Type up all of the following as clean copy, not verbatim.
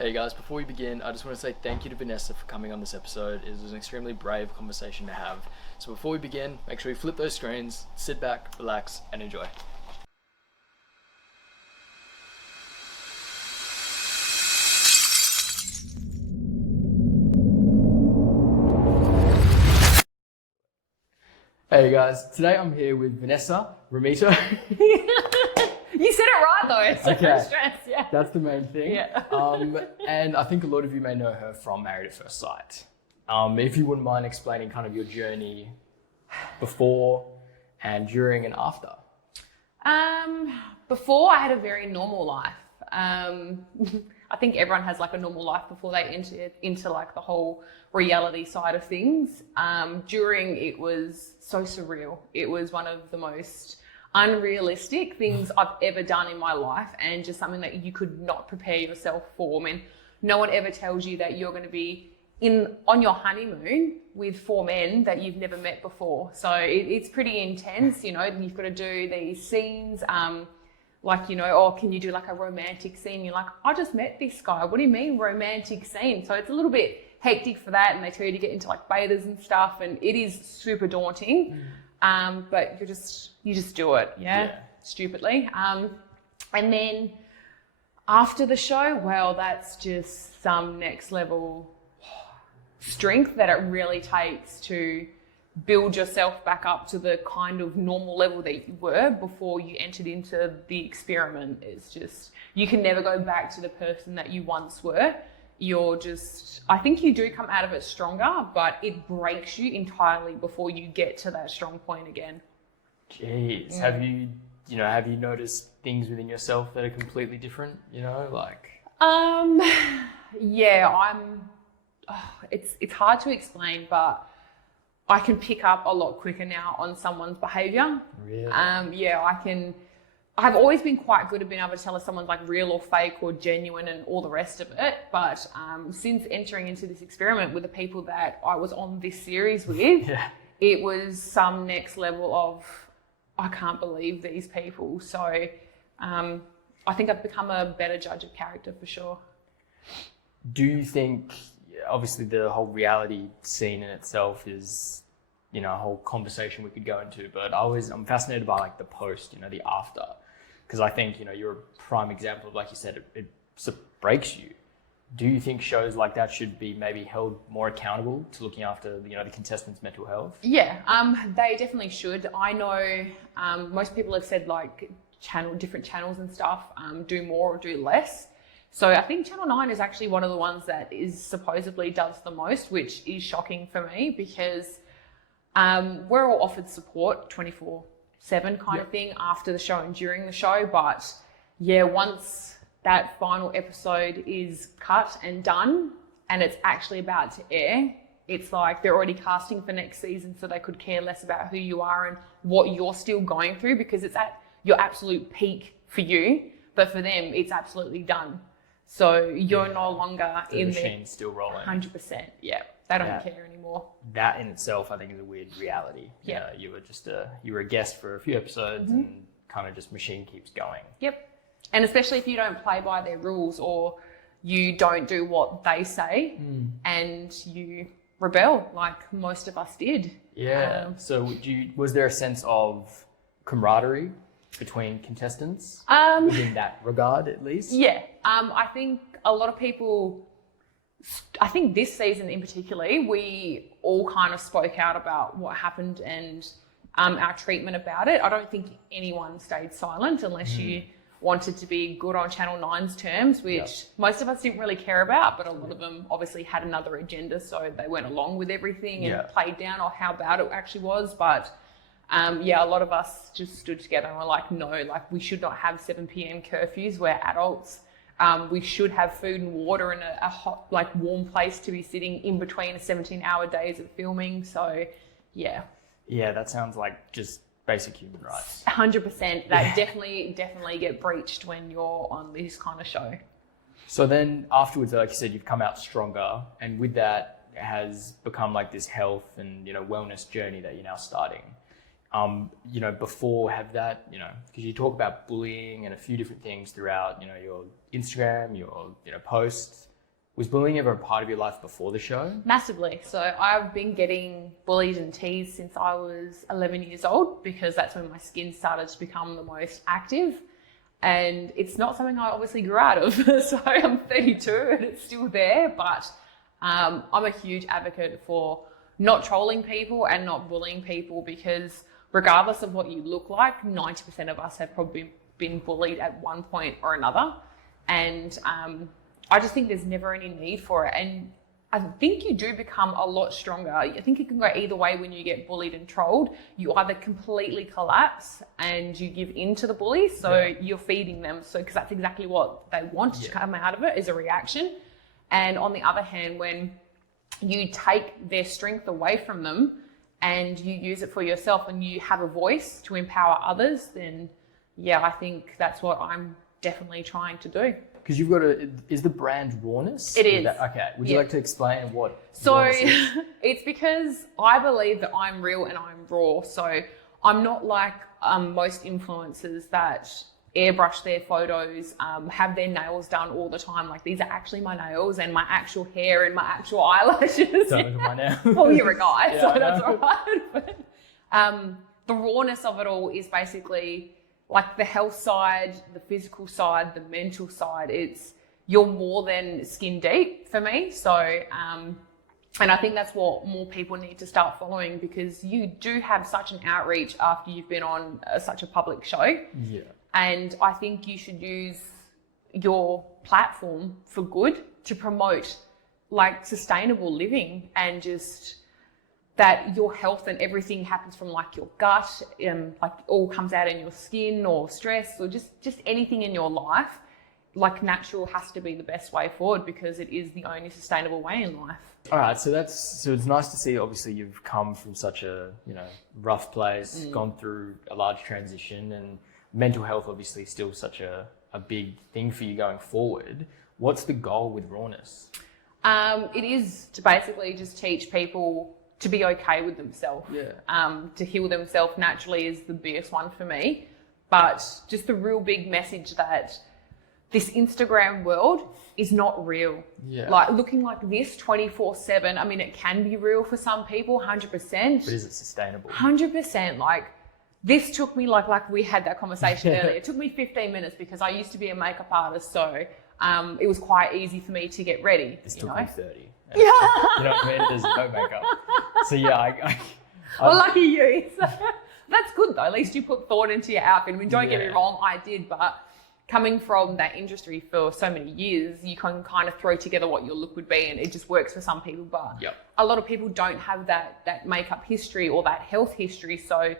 Hey guys, before we begin, I just want to say thank you to Vanessa for coming on this episode. It was an extremely brave conversation to have. So before we begin, make sure you flip those screens, sit back, relax, and enjoy. Hey guys, today I'm here with Vanessa Romito. You said it right though, so Okay. no stress, yeah. That's the main thing. Yeah. And I think a lot of you may know her from Married at First Sight. If you wouldn't mind explaining kind of your journey before and during and after. Before I had a very normal life. I think everyone has like a normal life before they enter into like the whole reality side of things. During, it was so surreal. It was one of the most unrealistic things I've ever done in my life, and just something that you could not prepare yourself for. I mean, no one ever tells you that you're going to be on your honeymoon with 4 men that you've never met before. So it's pretty intense, you know. You've got to do these scenes, like, you know, oh, can you do like a romantic scene? You're like, I just met this guy. What do you mean romantic scene? So it's a little bit hectic for that, and they tell you to get into like betas and stuff, and it is super daunting. But you just do it, yeah. Stupidly. And then after the show, well, that's just some next level strength that it really takes to build yourself back up to the kind of normal level that you were before you entered into the experiment. It's just, you can never go back to the person that you once were. I think you do come out of it stronger, but it breaks you entirely before you get to that strong point again. Jeez, have you noticed things within yourself that are completely different, you know, like? Yeah, it's hard to explain, but I can pick up a lot quicker now on someone's behavior. Really? Yeah, I've always been quite good at being able to tell if someone's like real or fake or genuine and all the rest of it. But since entering into this experiment with the people that I was on this series with, it was some next level of, I can't believe these people. So I think I've become a better judge of character for sure. Do you think, obviously the whole reality scene in itself is, you know, a whole conversation we could go into, but I'm fascinated by like the post, you know, the after, because I think, you know, you're a prime example of, like you said, it breaks you. Do you think shows like that should be maybe held more accountable to looking after, you know, the contestants' mental health? Yeah, they definitely should. I know most people have said like different channels and stuff do more or do less. So I think Channel 9 is actually one of the ones that is supposedly does the most, which is shocking for me because we're all offered support 24/7 kind of thing after the show and during the show. But yeah, once that final episode is cut and done and it's actually about to air, it's like they're already casting for next season, so they could care less about who you are and what you're still going through because it's at your absolute peak for you, but for them, it's absolutely done. So you're no longer in there. The machine's still rolling. 100%, yeah. They don't care anymore. That in itself, I think, is a weird reality. Yeah. You were a guest for a few episodes and kind of just machine keeps going. Yep. And especially if you don't play by their rules or you don't do what they say and you rebel like most of us did. Yeah. So was there a sense of camaraderie between contestants within that regard, at least? Yeah. I think a lot of people, I think this season in particular, we all kind of spoke out about what happened and our treatment about it. I don't think anyone stayed silent unless you wanted to be good on Channel 9's terms, which most of us didn't really care about, but a lot of them obviously had another agenda, so they went along with everything and played down or how bad it actually was. But a lot of us just stood together and were like, no, like we should not have 7 p.m. curfews. We're adults. We should have food and water and a hot, like warm place to be sitting in between a 17-hour days of filming. So, yeah. Yeah, that sounds like just basic human rights. 100%. That definitely get breached when you're on this kind of show. So then afterwards, like you said, you've come out stronger, and with that has become like this health and, you know, wellness journey that you're now starting. Before have that, because you talk about bullying and a few different things throughout, your Instagram, your, posts. Was bullying ever a part of your life before the show? Massively. So I've been getting bullied and teased since I was 11 years old, because that's when my skin started to become the most active. And it's not something I obviously grew out of. So I'm 32 and it's still there, but I'm a huge advocate for not trolling people and not bullying people, because regardless of what you look like, 90% of us have probably been bullied at one point or another. And I just think there's never any need for it. And I think you do become a lot stronger. I think it can go either way when you get bullied and trolled. You either completely collapse and you give in to the bully, so you're feeding them, so because that's exactly what they want to come out of it, is a reaction. And on the other hand, when you take their strength away from them and you use it for yourself and you have a voice to empower others, then yeah, I think that's what I'm definitely trying to do. Because you've got is the brand Rawness? It is. Okay. Would you like to explain what So Rawness is? it's because I believe that I'm real and I'm raw. So I'm not like most influencers that airbrush their photos, have their nails done all the time. Like, these are actually my nails and my actual hair and my actual eyelashes. Don't look at my nails. Well, you're a guy, Yeah, so I that's know. all right. But the rawness of it all is basically like the health side, the physical side, the mental side. You're more than skin deep for me. So, and I think that's what more people need to start following, because you do have such an outreach after you've been on such a public show. Yeah. And I think you should use your platform for good to promote like sustainable living, and just that your health and everything happens from like your gut, like all comes out in your skin, or stress, or just anything in your life. Like, natural has to be the best way forward, because it is the only sustainable way in life. All right, so it's nice to see. Obviously, you've come from such a rough place, gone through a large transition, and mental health obviously still such a big thing for you going forward. What's the goal with Rawness? It is to basically just teach people to be okay with themselves. Yeah. To heal themselves naturally is the biggest one for me. But just the real big message that this Instagram world is not real. Yeah. Like, looking like this 24/7, I mean, it can be real for some people, 100%. But is it sustainable? 100%. Like, this took me, like we had that conversation earlier, it took me 15 minutes, because I used to be a makeup artist, so it was quite easy for me to get ready. This took me 30. Yeah. You know what I mean? There's no makeup. So yeah, Well, lucky you. That's good though. At least you put thought into your outfit. I mean, don't get me Yeah. wrong, I did, but coming from that industry for so many years, you can kind of throw together what your look would be, and it just works for some people. But Yep. a lot of people don't have that makeup history or that health history. So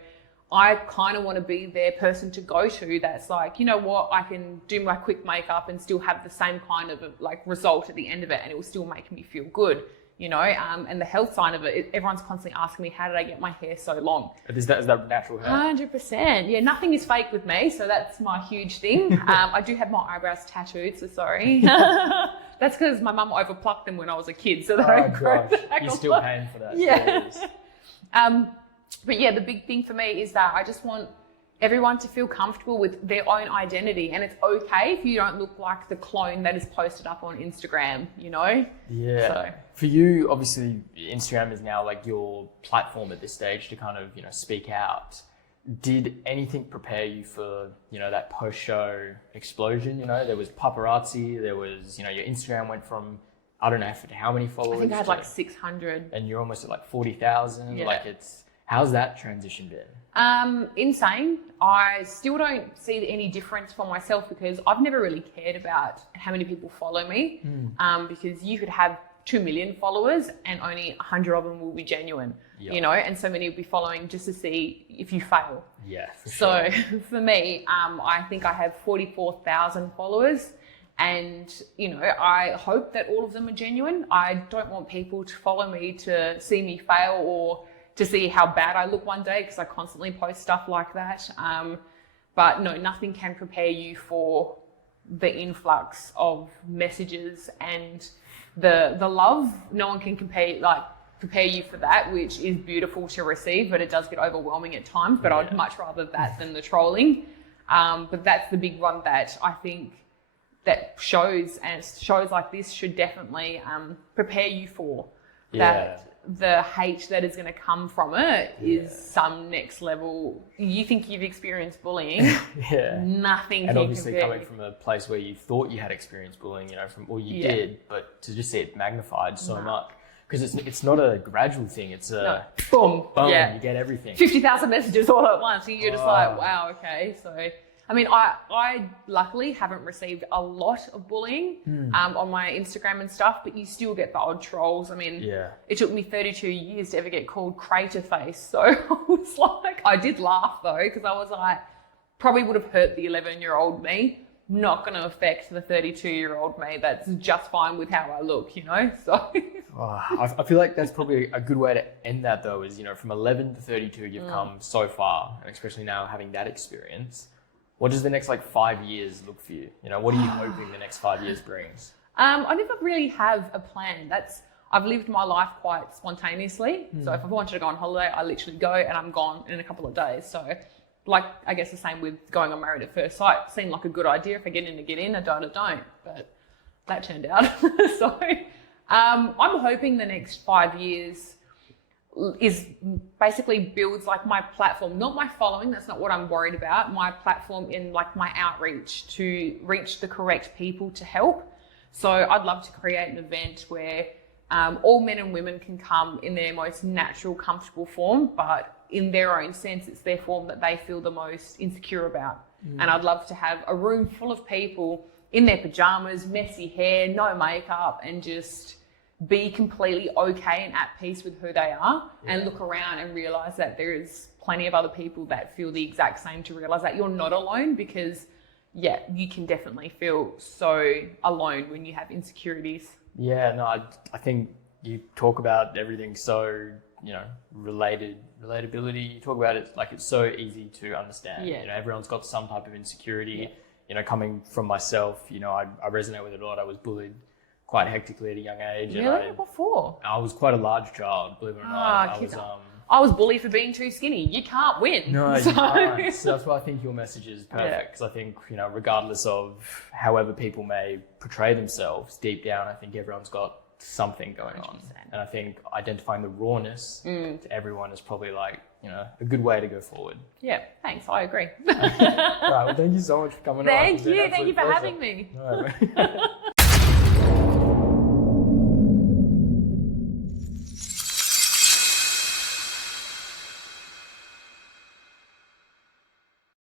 I kind of want to be their person to go to that's like, you know what, I can do my quick makeup and still have the same kind of like result at the end of it, and it will still make me feel good, and the health side of it, everyone's constantly asking me, how did I get my hair so long? Is that natural hair? 100%. Yeah, nothing is fake with me, so that's my huge thing. I do have my eyebrows tattooed, so sorry. That's because my mum overplucked them when I was a kid, so they don't grow gosh, back you're a still lot. paying for that. Yeah. Jeez. But yeah, the big thing for me is that I just want everyone to feel comfortable with their own identity, and it's okay if you don't look like the clone that is posted up on Instagram, Yeah. So. For you, obviously, Instagram is now like your platform at this stage to kind of, speak out. Did anything prepare you for, that post-show explosion? There was paparazzi, there was, your Instagram went from, I don't know how many followers. I think I had like 600. And you're almost at like 40,000. Yeah. How's that transition been? Insane. I still don't see any difference for myself, because I've never really cared about how many people follow me, because you could have 2 million followers and only 100 of them will be genuine, Yep. and so many will be following just to see if you fail. Yeah, for So sure. for me, I think I have 44,000 followers, and, I hope that all of them are genuine. I don't want people to follow me to see me fail or to see how bad I look one day, because I constantly post stuff like that. But no, nothing can prepare you for the influx of messages and the love. No one can prepare you for that, which is beautiful to receive, but it does get overwhelming at times. But I'd much rather that than the trolling. But that's the big one that I think that shows like this should definitely prepare you for Yeah. that. The hate that is going to come from it is some next level. You think you've experienced bullying, Yeah. nothing And can obviously compare. coming from a place where you thought you had experienced bullying, or you Yeah. did, but to just see it magnified so much. Because it's not a gradual thing, it's a Boom. boom, Yeah. you get everything. 50,000 messages all at once. And you're just Oh. like, wow, okay. So, I mean, I luckily haven't received a lot of bullying on my Instagram and stuff, but you still get the odd trolls. I mean, Yeah. it took me 32 years to ever get called crater face. So I was like, I did laugh though, because I was like, probably would have hurt the 11-year-old me. Not going to affect the 32-year-old me. That's just fine with how I look, you know? So. Oh, I feel like that's probably a good way to end that though, is, from 11 to 32, you've come so far, and especially now having that experience. What does the next 5 years look for you? What are you hoping the next 5 years brings? I never really have a plan. I've lived my life quite spontaneously. So if I wanted to go on holiday, I literally go and I'm gone in a couple of days. So I guess the same with going on Married at First Sight. Seemed like a good idea. If I get in, I don't. But that turned out. So I'm hoping the next 5 years is basically builds my platform, not my following. That's not what I'm worried about. My platform in my outreach to reach the correct people to help. So I'd love to create an event where all men and women can come in their most natural, comfortable form, but in their own sense, it's their form that they feel the most insecure about. And I'd love to have a room full of people in their pajamas, messy hair, no makeup, and just be completely okay and at peace with who they are, and look around and realize that there is plenty of other people that feel the exact same, to realize that you're not alone, because you can definitely feel so alone when you have insecurities. Yeah, no, I think you talk about everything so, relatability. You talk about it like it's so easy to understand. Yeah. Everyone's got some type of insecurity. Coming from myself, I resonate with it a lot. I was bullied quite hectically at a young age. Really? And Before? I was quite a large child, believe it or not. kids I was I was bullied for being too skinny. You can't win. No, So- you can't. So that's why I think your message is perfect. Yeah. Because I think, regardless of however people may portray themselves, deep down, I think everyone's got something going on. 100%. And I think identifying the rawness to everyone is probably a good way to go forward. Yeah, thanks. I agree. All right. Well, thank you so much for coming on. Thank It's been you. an Thank you absolute for pleasure. having me. No,